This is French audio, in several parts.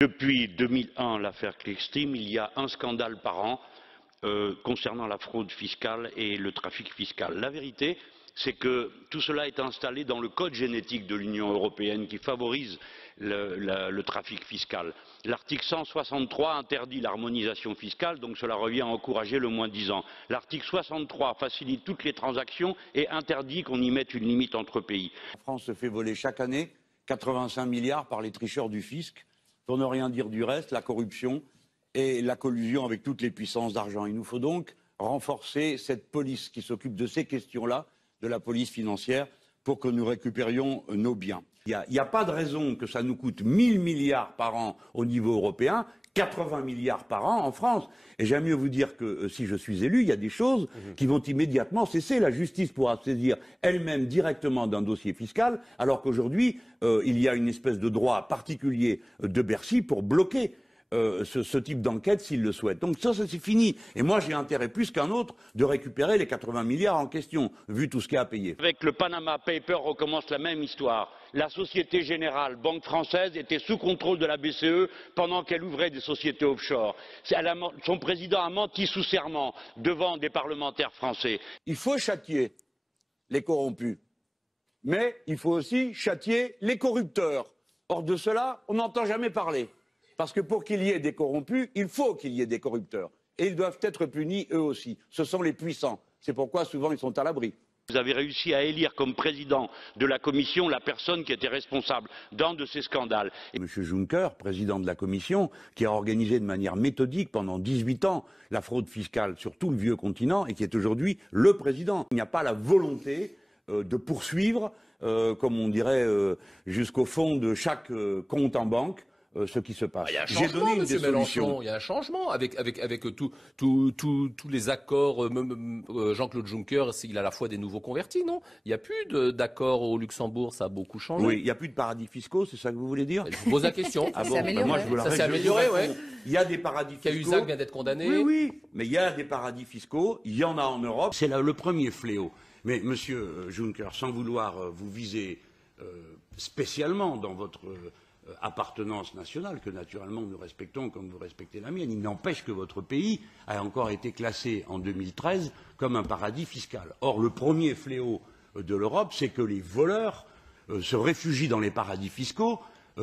Depuis 2001, l'affaire Clearstream, il y a un scandale par an concernant la fraude fiscale et le trafic fiscal. La vérité, c'est que tout cela est installé dans le code génétique de l'Union européenne qui favorise le trafic fiscal. L'article 163 interdit l'harmonisation fiscale, donc cela revient à encourager le moins-disant. L'article 63 facilite toutes les transactions et interdit qu'on y mette une limite entre pays. La France se fait voler chaque année 85 milliards par les tricheurs du fisc. Pour ne rien dire du reste, la corruption et la collusion avec toutes les puissances d'argent. Il nous faut donc renforcer cette police qui s'occupe de ces questions-là, de la police financière, pour que nous récupérions nos biens. Il n'y a pas de raison que ça nous coûte 1000 milliards par an au niveau européen, 80 milliards par an en France. Et j'aime mieux vous dire que si je suis élu, il y a des choses qui vont immédiatement cesser. La justice pourra saisir elle-même directement d'un dossier fiscal, alors qu'aujourd'hui, il y a une espèce de droit particulier de Bercy pour bloquer ce type d'enquête s'il le souhaite. Donc ça c'est fini. Et moi j'ai intérêt plus qu'un autre de récupérer les 80 milliards en question, vu tout ce qu'il y a à payer. Avec le Panama Papers recommence la même histoire. La Société Générale, banque française, était sous contrôle de la BCE pendant qu'elle ouvrait des sociétés offshore. Son président a menti sous serment devant des parlementaires français. Il faut châtier les corrompus, mais il faut aussi châtier les corrupteurs. Or de cela, on n'entend jamais parler. Parce que pour qu'il y ait des corrompus, il faut qu'il y ait des corrupteurs. Et ils doivent être punis eux aussi. Ce sont les puissants. C'est pourquoi souvent ils sont à l'abri. Vous avez réussi à élire comme président de la Commission la personne qui était responsable d'un de ces scandales. Monsieur Juncker, président de la Commission, qui a organisé de manière méthodique pendant 18 ans la fraude fiscale sur tout le vieux continent et qui est aujourd'hui le président. Il n'y a pas la volonté de poursuivre, comme on dirait, jusqu'au fond de chaque compte en banque, ce qui se passe. Il y a un changement, Monsieur Mélenchon, il y a un changement avec tous les accords. Jean-Claude Juncker, il a à la fois des nouveaux convertis, non? Il n'y a plus d'accords au Luxembourg, ça a beaucoup changé. Oui, il n'y a plus de paradis fiscaux, c'est ça que vous voulez dire? Je vous pose la question. Ah bon, moi, ça s'est amélioré, oui. Il y a des paradis fiscaux. Cahuzac vient d'être condamné. Oui, oui, mais il y a des paradis fiscaux, il y en a en Europe. C'est le premier fléau. Mais Monsieur Juncker, sans vouloir vous viser spécialement dans votre appartenance nationale, que naturellement nous respectons comme vous respectez la mienne, il n'empêche que votre pays a encore été classé en 2013 comme un paradis fiscal. Or, le premier fléau de l'Europe, c'est que les voleurs se réfugient dans les paradis fiscaux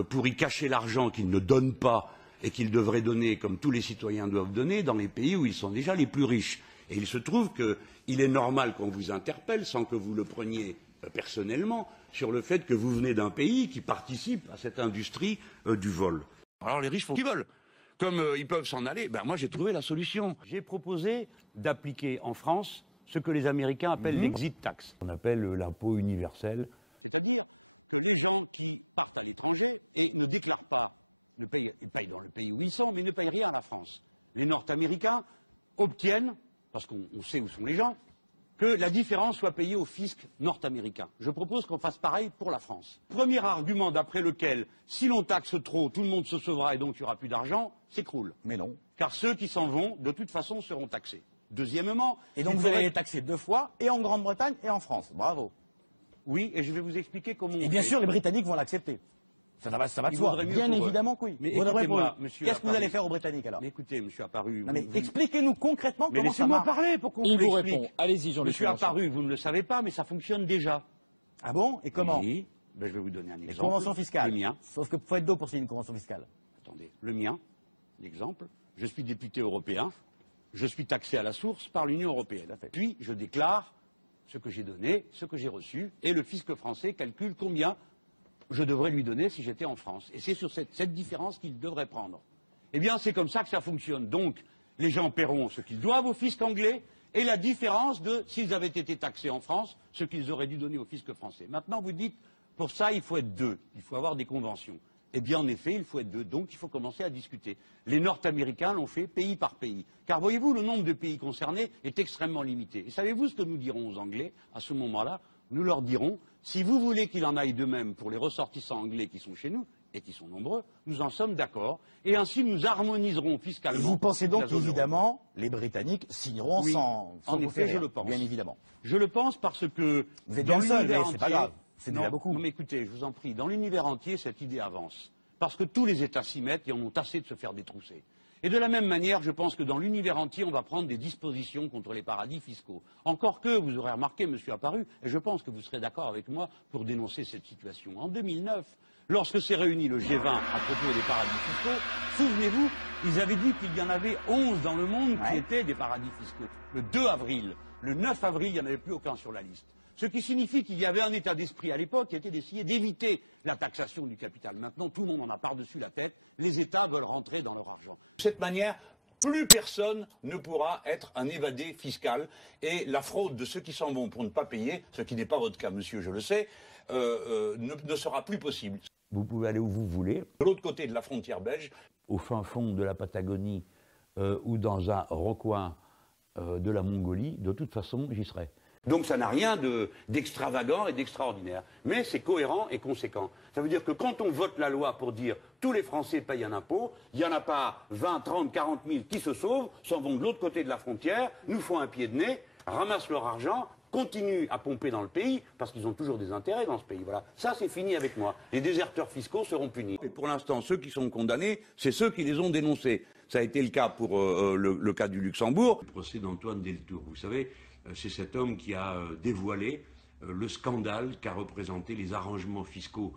pour y cacher l'argent qu'ils ne donnent pas et qu'ils devraient donner, comme tous les citoyens doivent donner, dans les pays où ils sont déjà les plus riches. Et il se trouve qu'il est normal qu'on vous interpelle, sans que vous le preniez personnellement, sur le fait que vous venez d'un pays qui participe à cette industrie du vol. Alors les riches font ce qu'ils veulent. Comme ils peuvent s'en aller, ben moi j'ai trouvé la solution. J'ai proposé d'appliquer en France ce que les Américains appellent l'exit tax. On appelle l'impôt universel. C'est-à-dire que les gens qui partent à l'étranger et ne déclarent pas, ils payent dans le pays où ils sont, mais ne payent rien à la France. Les Nord-Américains obtiennent, parce qu'on sait où sont les gens, que la différence soit payée au fisc nord-américain. Je propose qu'on fasse pareil pour la France. Premier argument d'après lequel, si l'on taxe trop, tout le monde se sauvera et donc il n'y aura plus d'argent, s'écroule. Mais non. Car ceux qui s'en vont, de toute façon, seront taxés. Deuxièmement... Et donc vous allez les taxer 2 fois, et en Grande-Bretagne et en France. Bravo. Oui, et je vais vous expliquer comment... Et bien sûr, les Britanniques vont l'accepter. Ça va de soi. Bien évidemment que oui. Mais écoutez-moi, monsieur... Qu'est-ce que vous allez faire aux Britanniques alors? Mais écoutez, monsieur Apparu... Non mais expliquez-nous concrètement comment ça laissez-moi marche. parler pour qu'on vous Il vous l'explique. répond. Allez-y, Jean-Luc. Monsieur Apparu, vous ne le savez pas, mais ça fonctionne déjà. Ah bon? Et comment? Oui, ben, je vais vous donner un exemple. Les conventions fiscales. Le mien. Sauf que faut être d'eau pour signer une convention fiscale. Attendez, le mien, l'exemple. Je suis député européen. Je suis taxé à la source par l'Union européenne. Puis, je déclare ce que j'ai donné, ce que j'ai reçu, et le fisc français calcule combien je devrais lui donner si j'étais en France. Et c'est sur cette différence qu'il devrait prendre. Eh bien, c'est comme ça que ça fonctionne. Donc, les gens paieront ce qu'ils doivent au fisc anglais et la différence de, s'ils avaient été taxés en France, ce qu'ils auraient dû donner au fisc français. Maintenant, vous dites, pour ça, il faut être 2. Il faut avoir des conventions. Eh bien, en effet, il faut être 2. Donc, il faut commencer à discuter. Les Nord-Américains l'ont fait pays par pays. Car, voyez-vous, le nombre de pays concernés est extrêmement limité. Et savez-vous ce que nous dirons aux Anglais à ce moment-là? Nous leur dirons, si vous voulez qu'il en aille de même pour les ressortissants anglais qui sont chez nous, et qui sont nombreux, nous en sommes d'accord, et ainsi nous harmoniserons fiscalement. Et vous pensez donc qu'évidemment, les Britanniques signeront sans en effet, je le pense. Bien évidemment. Je le pense parce que vous êtes dans bien seul, mais l'univers c'est pas entier, grave. C'est déjà beaucoup. Non, mais écoutez, je vous en prie, dans l'univers entier, cette idée avance. parce que tous les États s'y mettent et en ont assez de se faire détrousser. Et de la même manière, je pense que dans l'univers entier, on va prendre des dispositions contre les paradis fiscaux. Encore que, vous aurez remarqué, monsieur Apparu, et je pense que vous serez d'accord avec moi pour dénoncer cette situation. En 2009, lorsque s'est réuni le G20 à propos des paradis fiscaux, souvenez-vous, ils avaient dit qu'il y en avait 11 dans le monde qui étaient des paradis fiscaux. Le 2 avril, le 9 avril, il n'y en avait plus aucun sur la liste. Ce qui signifie qu'il y avait un état d'esprit à l'époque qui était d'essayer d'éviter la taxation du capital. Maintenant, tout le monde en a par-dessus la tête. Les États veulent rentrer dans leur argent. De cette manière, plus personne ne pourra être un évadé fiscal. Et la fraude de ceux qui s'en vont pour ne pas payer, ce qui n'est pas votre cas, monsieur, je le sais, ne sera plus possible. Vous pouvez aller où vous voulez. De l'autre côté de la frontière belge, au fin fond de la Patagonie ou dans un recoin de la Mongolie, de toute façon, j'y serai. Donc ça n'a rien d'extravagant et d'extraordinaire, mais c'est cohérent et conséquent. Ça veut dire que quand on vote la loi pour dire tous les Français payent un impôt, il n'y en a pas 20, 30, 40 000 qui se sauvent, s'en vont de l'autre côté de la frontière, nous font un pied de nez, ramassent leur argent, continuent à pomper dans le pays, parce qu'ils ont toujours des intérêts dans ce pays. Voilà. Ça, c'est fini avec moi. Les déserteurs fiscaux seront punis. Et pour l'instant, ceux qui sont condamnés, c'est ceux qui les ont dénoncés. Ça a été le cas pour le cas du Luxembourg. Le procès d'Antoine Deltour, vous savez, c'est cet homme qui a dévoilé le scandale qu'a représenté les arrangements fiscaux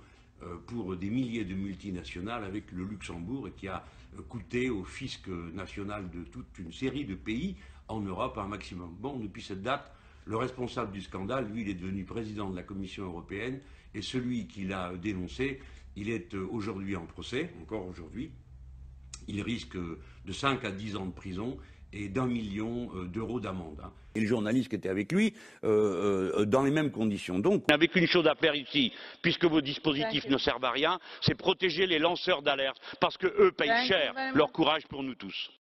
pour des milliers de multinationales avec le Luxembourg et qui a coûté au fisc national de toute une série de pays en Europe un maximum. Bon, depuis cette date, le responsable du scandale, lui, il est devenu président de la Commission européenne et celui qui l'a dénoncé, il est aujourd'hui en procès, encore aujourd'hui. Il risque de 5 à 10 ans de prison et d'1 million d'euros d'amende. Et le journaliste qui était avec lui, dans les mêmes conditions. Donc, avec une chose à faire ici, puisque vos dispositifs ne servent à rien, c'est protéger les lanceurs d'alerte, parce qu'eux payent cher leur courage pour nous tous.